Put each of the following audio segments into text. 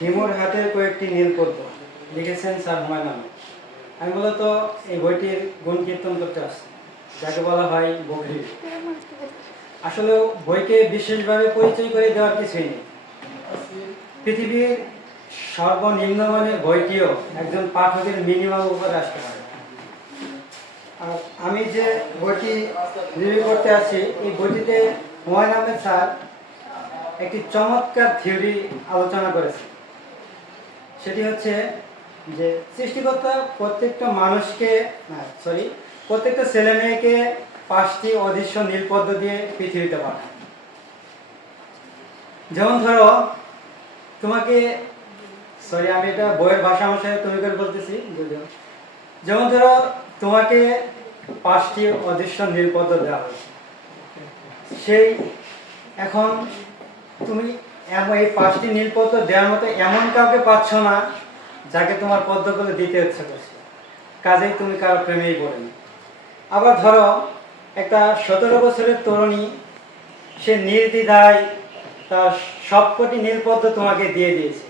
হিমুর হাতের কয়েকটি নীলপদ্ম লিখেছেন স্যার হুমায়ুন আহমেদ। আমি মূলত এই বইটির গুণ কীর্তন করতে আসছি, যাকে বলা হয় বকরি। আসলে বইকে বিশেষভাবে পরিচয় করে দেওয়ার কিছুই নেই। পৃথিবীর সর্বনিম্ন মানের বইটিও একজন পাঠকের মিনিমাম উপরে আসতে পারে। আর আমি যে বইটি রিভিউ করতে আছি, এই বইটিতে হুমায়ুন আহমেদ স্যার একটি চমৎকার থিওরি আলোচনা করেছে। সেটি হচ্ছে যে সৃষ্টিকর্তা প্রত্যেকটা ছেলে মেয়েকে 5টি অদৃশ্য নীলপদ্ম দিয়ে পৃথিবীতে পাঠায়। যেমন ধরো তোমাকে আমি এটা বইয়ের ভাষা অনুসারে তুমি করে বলতেছি, যেমন ধরো তোমাকে 5টি অদৃশ্য নীলপদ্ম দেওয়া হয়েছে। এখন তুমি এই 5টি নীলপদ্ম দেওয়ার মতো এমন কাউকে পাচ্ছ না যাকে তোমার পদ্মগুলো দিতে ইচ্ছে করছে, কাজেই তুমি কারো প্রেমেই পড়েনি। আবার ধরো একটা 17 বছরের তরুণী, সে নির্দ্বিধায় তার সবকটি নীলপদ্ম তোমাকে দিয়ে দিয়েছে,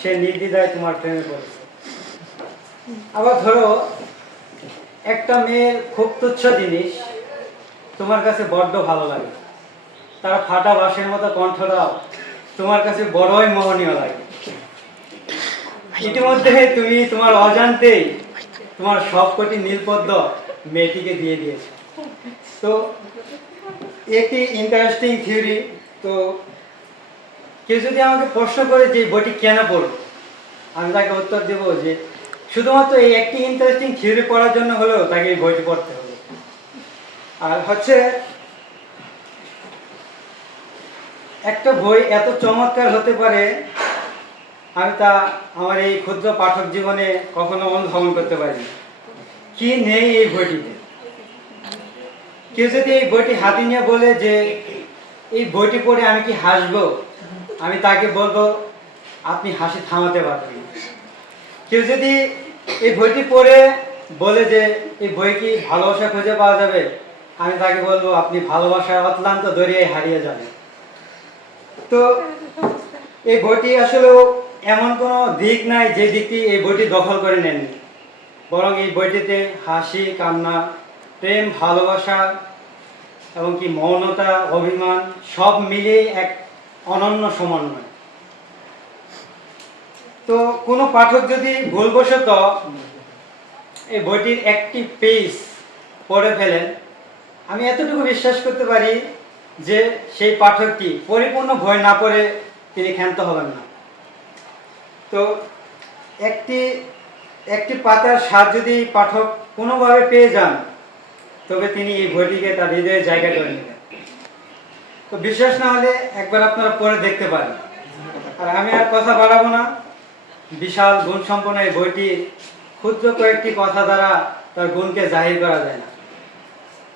সে নির্দ্বিধায় তোমার প্রেমে পড়েছে। আবার ধরো একটা মেয়ের খুব তুচ্ছ জিনিস তোমার কাছে বড্ড ভালো লাগে, তার ফাটা বাঁশের মতো কণ্ঠটাও তোমার কাছে বড়ই মোহনীয় লাগে। ইতিমধ্যে তুমি তোমার অজান্তেই তোমার সবকটি নীলপদ্ম মেয়েটিকে দিয়ে দিয়েছে। তো একটি ইন্টারেস্টিং থিওরি। তো কেউ যদি আমাকে প্রশ্ন করে যে বইটি কেন পড়ব, আমি তাকে উত্তর দেব যে শুধুমাত্র এই একটি ইন্টারেস্টিং থিওরি পড়ার জন্য হলেও তাকে এই বইটি পড়তে হবে। আর হচ্ছে একটা বই এত চমৎকার হতে পারে আমি তা আমার এই ক্ষুদ্র পাঠক জীবনে কখনো অনুধাবন করতে পারিনি। কি নেই এই বইটিতে। কেউ যদি এই বইটি হাতে নিয়ে বলে যে এই বইটি পড়ে আমি কি হাসবো, আমি তাকে বলবো আপনি হাসি থামাতে পারবেন। কেউ যদি এই বইটি পড়ে বলে যে এই বই কি ভালোবাসা খুঁজে পাওয়া যাবে, আমি তাকে বলবো আপনি ভালোবাসার অতলান্ত দরিয়ায় হারিয়ে যাবেন। তো এই বইটি আসলে এমন কোনো দিক নাই যে দিকটি এই বইটি দখল করে নেননি, বরং এই বইটিতে হাসি, কান্না, প্রেম, ভালোবাসা এবং কি মৌনতা, অভিমান সব মিলিয়ে এক অনন্য সমন্বয়। তো কোনো পাঠক যদি ভুলবশত এই বইটির একটি পেজ পড়ে ফেলেন, আমি এতটুকু বিশ্বাস করতে পারি যে সেই পাঠকটি পরিপূর্ণ বই না পড়ে তিনি ক্ষান্ত হবেন না। তো একটি পাতার স্বাদ যদি পাঠক কোনোভাবে পেয়ে যান, তবে তিনি এই বইটিকে তার হৃদয়ে জায়গা করে নেবেন। তো বিশ্বাস না হলে একবার আপনারা পড়ে দেখতে পারেন। আর আমি আর কথা বাড়াবো না। বিশাল গুণ সম্পন্ন এই বইটি ক্ষুদ্র কয়েকটি কথা দ্বারা তার গুণকে জাহির করা যায় না।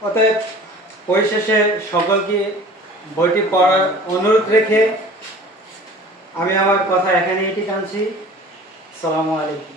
অতএব পরিশেষে সকলকে বইটি পড়ার অনুরোধ রেখে আমি আমার কথা এখানেই টানছি। আসসালামু আলাইকুম।